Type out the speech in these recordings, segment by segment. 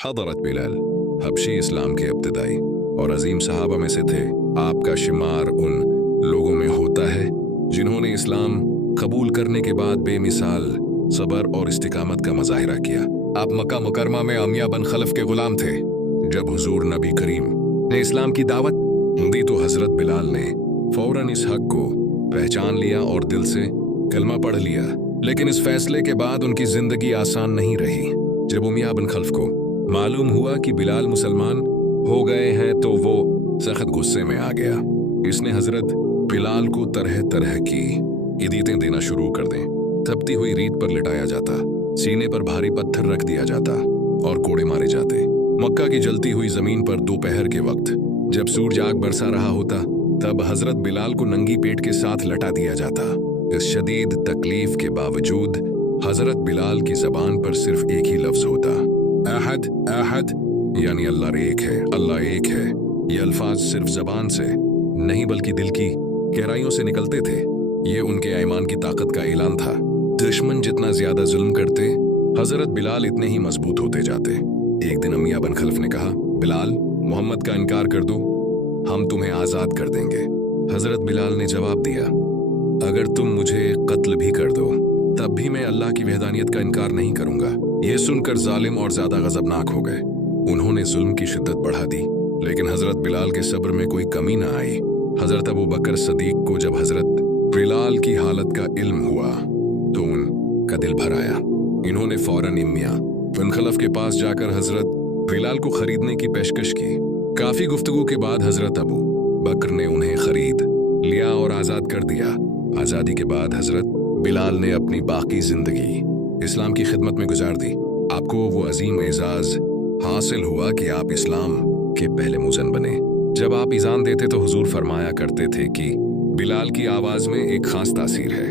हज़रत बिलाल हबशी इस्लाम के इब्तिदाई और अजीम सहाबा में से थे। आपका शुमार उन लोगों में होता है जिन्होंने इस्लाम कबूल करने के बाद बेमिसाल सब्र और इस्तिकामत का मुजाहिरा किया। आप मक्का मुकरमा में अमिया बन खलफ के गुलाम थे। जब हुजूर नबी करीम ने इस्लाम की दावत दी तो हज़रत बिलाल ने फौरन इस हक को पहचान लिया और दिल से कलमा पढ़ लिया। लेकिन इस फैसले के बाद उनकी जिंदगी आसान नहीं रही। जब उमिया बिन खल्फ को मालूम हुआ कि बिलाल मुसलमान हो गए हैं तो वो सख्त गुस्से में आ गया। इसने हजरत बिलाल को तरह तरह की इदीतें देना शुरू कर दें। तपती हुई रीत पर लिटाया जाता, सीने पर भारी पत्थर रख दिया जाता और कोड़े मारे जाते। मक्का की जलती हुई जमीन पर दोपहर के वक्त जब सूरज आग बरसा रहा होता तब हजरत बिलाल को नंगी पेट के साथ लटा दिया जाता। इस शदीद तकलीफ के बावजूद हजरत बिलाल की जबान पर सिर्फ एक ही लफ्ज होता, अहद अहद, यानी अल्लाह एक है, अल्लाह एक है। ये अल्फाज सिर्फ जबान से नहीं बल्कि दिल की गहराइयों से निकलते थे। ये उनके ईमान की ताकत का ऐलान था। दुश्मन जितना ज्यादा जुल्म करते हजरत बिलाल इतने ही मजबूत होते जाते। एक दिन अमिया बन खल्फ ने कहा, बिलाल मोहम्मद का इनकार कर दो, हम तुम्हें आजाद कर देंगे। हजरत बिलाल ने जवाब दिया, अगर तुम मुझे कत्ल भी कर दो तब भी मैं अल्लाह की वहदानियत का इनकार नहीं करूंगा। यह सुनकर जालिम और ज्यादा गजबनाक हो गए। उन्होंने जुल्म की शिद्दत बढ़ा दी, लेकिन हजरत बिलाल के सब्र में कोई कमी न आई। हजरत अबू बकर सदीक को जब हजरत बिलाल की हालत का इल्म हुआ तो उनका दिल भर आया। इन्होंने फौरन इमिया बिन खलफ के पास जाकर हजरत बिलाल को खरीदने की पेशकश की। काफी गुफ्तगू के बाद हजरत अबू बकर ने उन्हें खरीद लिया और आजाद कर दिया। आजादी के बाद हजरत बिलाल ने अपनी बाकी जिंदगी इस्लाम की खिदमत में गुजार दी। आपको वो अजीम एजाज हासिल हुआ कि आप इस्लाम के पहले मुअज्जिन बने। जब आप इजान देते तो हुजूर फरमाया करते थे कि बिलाल की आवाज में एक खास तासीर है।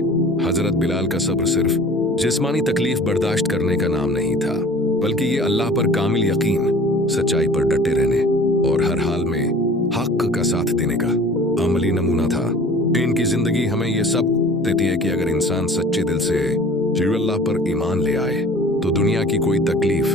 हजरत बिलाल का सब्र सिर्फ जिस्मानी तकलीफ बर्दाश्त करने का नाम नहीं था, बल्कि ये अल्लाह पर कामिल यकीन, सच्चाई पर डटे रहने और हर हाल में हक का साथ देने का अमली नमूना था। इनकी जिंदगी हमें ये सब देती है कि अगर इंसान सच्चे दिल से अल्लाह पर ईमान ले आए तो दुनिया की कोई तकलीफ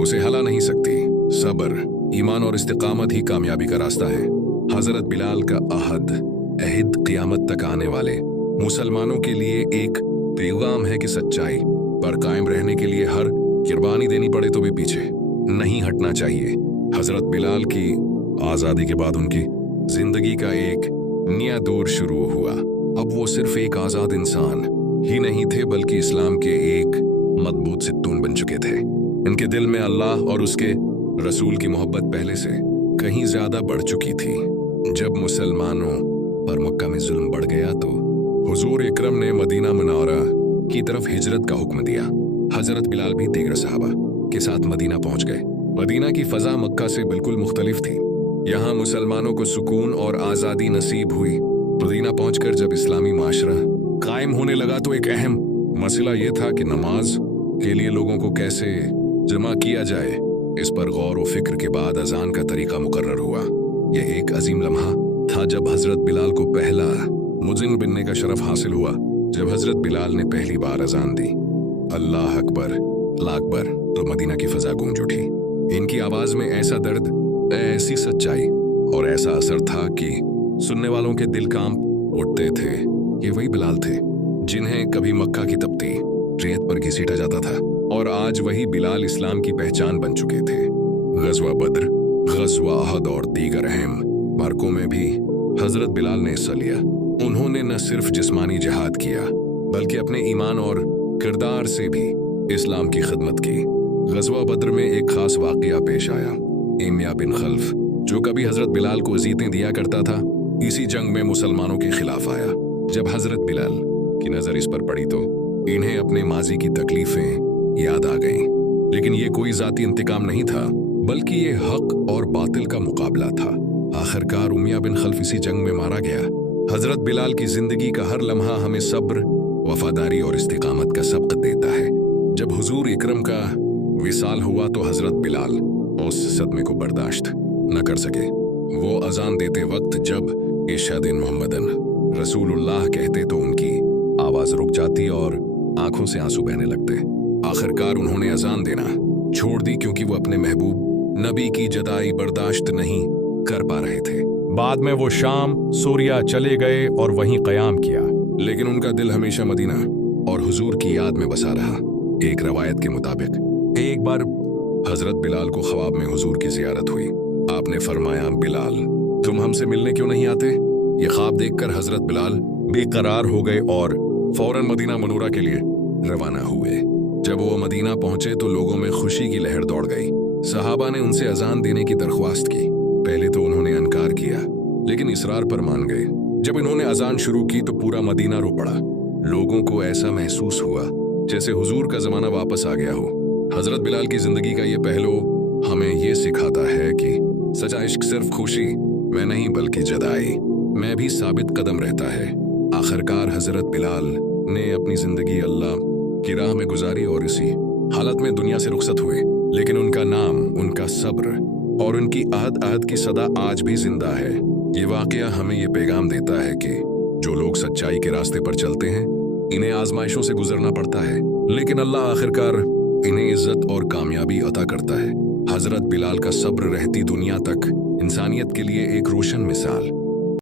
उसे हिला नहीं सकती। सब्र, ईमान और इस्तिकामत ही कामयाबी का रास्ता है। हजरत बिलाल का अहद क़यामत तक आने वाले मुसलमानों के लिए एक पैगाम है कि सच्चाई पर कायम रहने के लिए हर कुर्बानी देनी पड़े तो भी पीछे नहीं हटना चाहिए। हजरत बिलाल की आज़ादी के बाद उनकी जिंदगी का एक नया दौर शुरू हुआ। अब वो सिर्फ एक आज़ाद इंसान ही नहीं थे, बल्कि इस्लाम के एक मजबूत सितून बन चुके थे। इनके दिल में अल्लाह और उसके रसूल की मोहब्बत पहले से कहीं ज्यादा बढ़ चुकी थी। जब मुसलमानों पर मक्का में जुल्म बढ़ गया तो हुजूर इकरम ने मदीना मुनव्वरा की तरफ हिजरत का हुक्म दिया। हजरत बिलाल भी दीगर सहाबा के साथ मदीना पहुंच गए। मदीना की फजा मक्का से बिल्कुल मुख्तलिफ थी। यहाँ मुसलमानों को सुकून और आज़ादी नसीब हुई। मदीना पहुंचकर जब इस्लामी माशरा कायम होने लगा तो एक अहम मसला ये था कि नमाज के लिए लोगों को कैसे जमा किया जाए। इस पर गौर व फिक्र के बाद अजान का तरीका मुकर्रर हुआ। यह एक अजीम लम्हा था जब हजरत बिलाल को पहला मुअज्जिन बनने का शरफ हासिल हुआ। जब हजरत बिलाल ने पहली बार अजान दी, अल्लाह अकबर अल्लाह अकबर, तो मदीना की फजा गूंज उठी। इनकी आवाज में ऐसा दर्द, ऐसी सच्चाई और ऐसा असर था कि सुनने वालों के दिल कांप उठते थे। ये वही बिलाल थे जिन्हें कभी मक्का की तपती रेत पर घसीटा जाता था, और आज वही बिलाल इस्लाम की पहचान बन चुके थे। गज़वा बद्र, गज़वा अहद और दीगर अहम मार्कों में भी हजरत बिलाल ने हिस्सा लिया। उन्होंने न सिर्फ जिस्मानी जिहाद किया बल्कि अपने ईमान और किरदार से भी इस्लाम की खिदमत की। गज़वा बद्र में एक खास वाक़या पेश आया। उमिया बिन खल्फ, जो कभी हजरत बिलाल को अज़ीयतें दिया करता था, इसी जंग में मुसलमानों के खिलाफ आया। जब हजरत बिलाल की नजर इस पर पड़ी तो इन्हें अपने माजी की तकलीफें याद आ गईं। लेकिन ये कोई जाती इंतकाम नहीं था, बल्कि ये हक और बातिल का मुकाबला था। आखिरकार उमिया बिन खल्फ इसी जंग में मारा गया। हजरत बिलाल की जिंदगी का हर लम्हा हमें सब्र, वफादारी और इस्तिकामत का सबक देता है। जब हुजूर इकरम का विसाल हुआ तो हजरत बिलाल उस सदमे को बर्दाश्त न कर सके। वो अजान देते वक्त जब इशाद मोहम्मदन रसूलुल्लाह कहते तो उनकी आवाज रुक जाती और आंखों से आंसू बहने लगते। आखिरकार उन्होंने अजान देना छोड़ दी क्योंकि वो अपने महबूब नबी की जदाई बर्दाश्त नहीं कर पा रहे थे। बाद में वो शाम सूरिया चले गए और वहीं क़याम किया। लेकिन उनका दिल हमेशा मदीना और हुजूर की याद में बसा रहा। एक रवायत के मुताबिक एक बार हजरत बिलाल को ख्वाब में हुजूर की जियारत हुई। आपने फरमाया, बिलाल तुम हमसे मिलने क्यों नहीं आते? ये ख्वाब देखकर हजरत बिलाल बेकरार हो गए और फौरन मदीना मनूरा के लिए रवाना हुए। जब वो मदीना पहुंचे तो लोगों में खुशी की लहर दौड़ गई। सहाबा ने उनसे अजान देने की दरख्वास्त की। पहले तो उन्होंने इनकार किया, लेकिन इसरार पर मान गए। जब इन्होंने अजान शुरू की तो पूरा मदीना रो पड़ा। लोगों को ऐसा महसूस हुआ जैसे हुजूर का जमाना वापस आ गया हो। हजरत बिलाल की जिंदगी का ये पहलू हमें ये सिखाता है कि सच्चा इश्क सिर्फ खुशी में नहीं बल्कि जदाई में भी साबित कदम रहता है। आखिरकार हजरत बिलाल ने अपनी जिंदगी अल्लाह की राह में गुजारी और इसी हालत में दुनिया से रुखसत हुए। लेकिन उनका नाम, उनका सब्र और उनकी आहद की सदा आज भी जिंदा है। ये वाकया हमें ये पैगाम देता है कि जो लोग सच्चाई के रास्ते पर चलते हैं इन्हें आजमाइशों से गुजरना पड़ता है, लेकिन अल्लाह आखिरकार इन्हें इज्जत और कामयाबी अता करता है। हजरत बिलाल का सब्र रहती दुनिया तक इंसानियत के लिए एक रोशन मिसाल